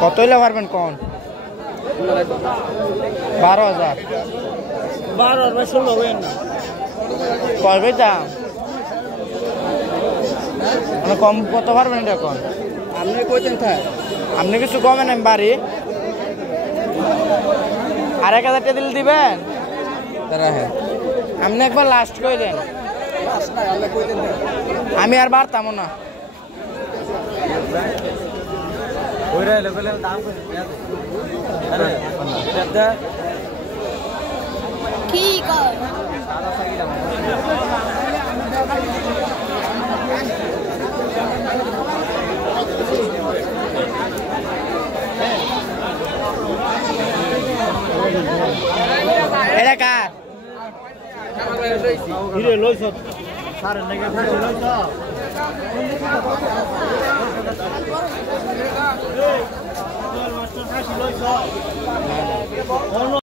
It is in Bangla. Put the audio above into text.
কত হইলে পারবেন কোন? 12,000। 12 আর 16 হবেন না। কবে দাম মানে কম কত পারবেন এটা কোন? আপনি কইতেন থাক। আপনি কিছু কমেন আমি বাড়ি আর 1,000 টাকা দিলে দিবেন? হ্যাঁ আপনি একবার লাস্ট করে দেন। আমি আর বাড়তাম না। কি কর এটা কার? হিরে লইছ সারে নেগে লইছ